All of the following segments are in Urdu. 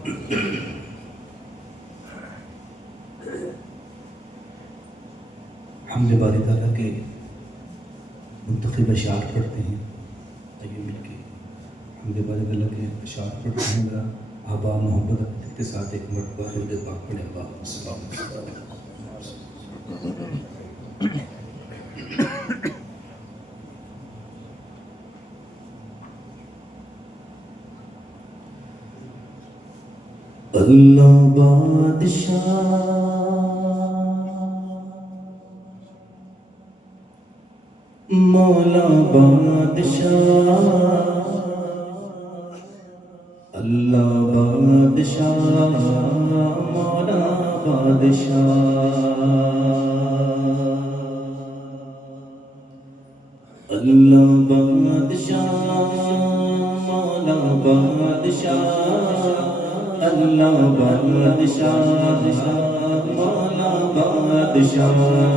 ہم نے باری تعالیٰ کے منتخب اشعار پڑھتے ہیں. آئیے مل کے ہم نے باری تعالیٰ کے اشعار پڑھتے ہیں. میرا آبا محبت کے ساتھ ایک مرتبہ درود پاک پڑھے. اللہم صل علی اللہ بادشاہ مولا بادشاہ اللہ بادشاہ مولا بادشاہ اللہ بادشاہ مولا بادشاہ اللہ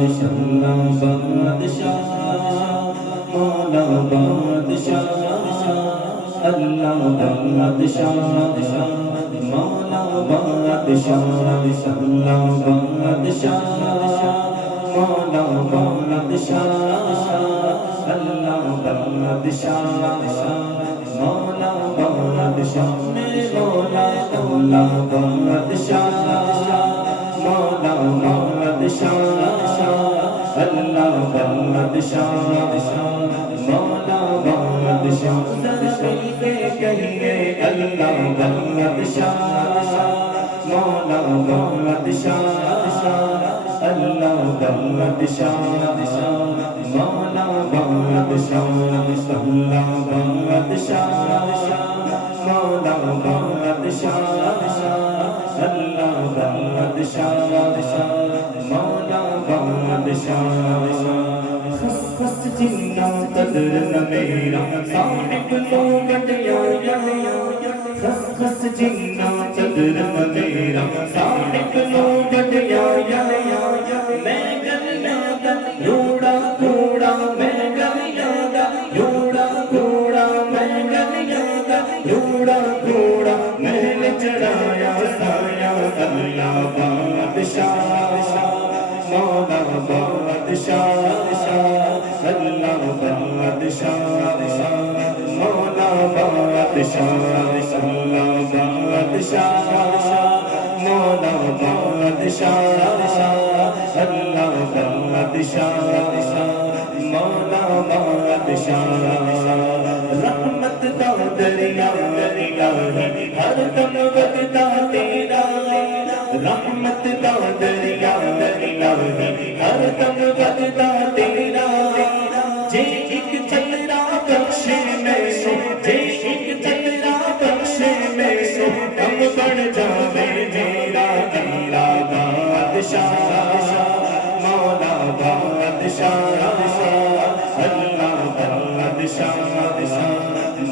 بادشاہ مولا بادشاہ اللہ بادشاہ مولا بادشاہ اللہ بادشاہ مولا بادشاہ اللہ بادشاہ مولا بادشاہ اللہ بادشاہ مولا بادشاہ میرے مولا اللہ بادشاہ مولا بادشاہ اللہ بادشاہ مولا بادشاہ ذرا مل کے کہیے اللہ بادشاہ مولا بادشاہ اللہ بادشاہ مولا بادشاہ اللہ بادشاہ مولا بادشاہ اللہ بادشاہ مولا بادشاہ خس خس جنہ قدر نہ میرا صاحب لوگٹ یا خس خس جنہ قدر نہ میرا صاحب لوگٹ یا میں گلیا دا یوڑا کوڑا میں گلیا دا یوڑا کوڑا میں گلیا دا یوڑا کوڑا میں نے چڑھایا سایا اللہ بادشاہ مولا بادشاہ اللہ بادشاہ مولا بادشاہ اللہ بادشاہ مولا بادشاہ اللہ بادشاہ مولا بادشاہ رحمت کا دریا الہی ہر دم بگتا تیرا رحمت کا دریا الہی ہر دم بگتا تیرا جے ایک چلرا بخشے میں سو جے ایک چلرا بخشے میں سو کم بڑھ جاوے میرا اللہ بادشاہ مولا بادشاہ اللہ بادشاہ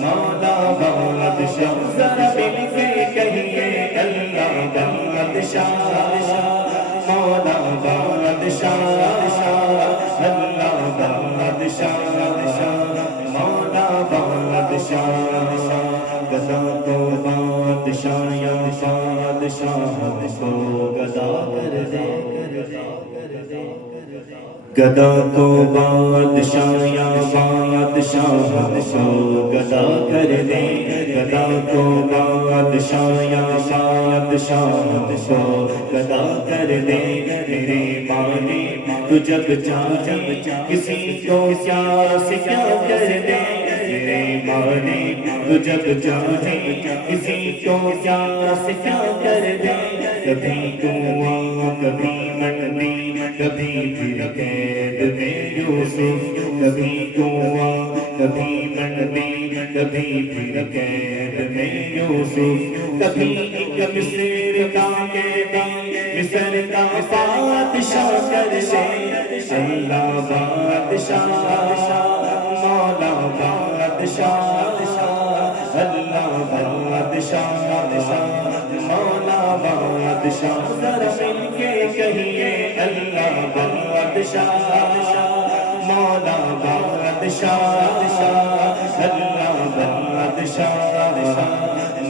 مولا بادشاہ ذرا مل کے کہیے اللہ بادشاہ مولا بادشاہ اللہ بادشاہ مولا بادشاہ گدا تو بادشاہ یا بادشاہ کو گدا کر دے گدا تو بادشاہ یا بادشاہ کو گدا کر دے گدا تو بادشاہ یا بادشاہ کو گدا کر دے میرے مالی تو جب چاہے کسی کو کیا سے کیا کر دے میرے مالی تو جب چاہے کسی کو کیا سے کیا کر دے کبھی کنواں کبھی منڈی کبھی پھر قید میں یوسف کبھی کنواں کبھی منڈی کبھی پھر قید میں یوسف کبھی ایک مصر کا قیدی مصر کا بادشاہ کر دے اللہ بادشاہ مولا بادشاہ اللہ بادشاہ مولا بادشاہ ذرا مل کے کہیے اللہ بادشاہ مولا بادشاہ اللہ بادشاہ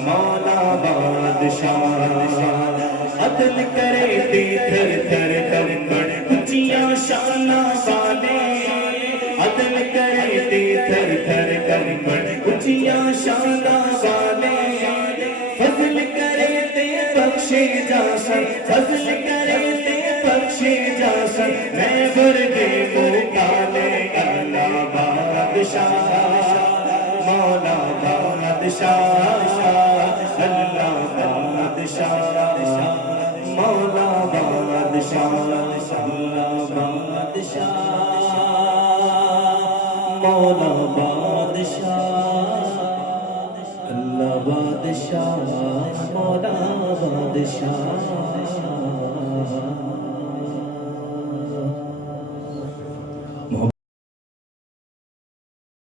مولا بادشاہ بادشاہ عدل کرے دے تھر تھر کنکڑ اونچیاں شاناں والے عدل کرے دے تھر تھر کنکڑ اونچیاں شاناں والے فضل کرے تے بخشے جاسن فضل کرے تے بخشے جاسن میں ورگے مکالے اللہ بادشاہ مولا بادشاہ اللہ بادشاہ مولا بادشاہ اللہ بادشاہ مولا بادشاہ اللہ بادشاہ مولا بادشاہ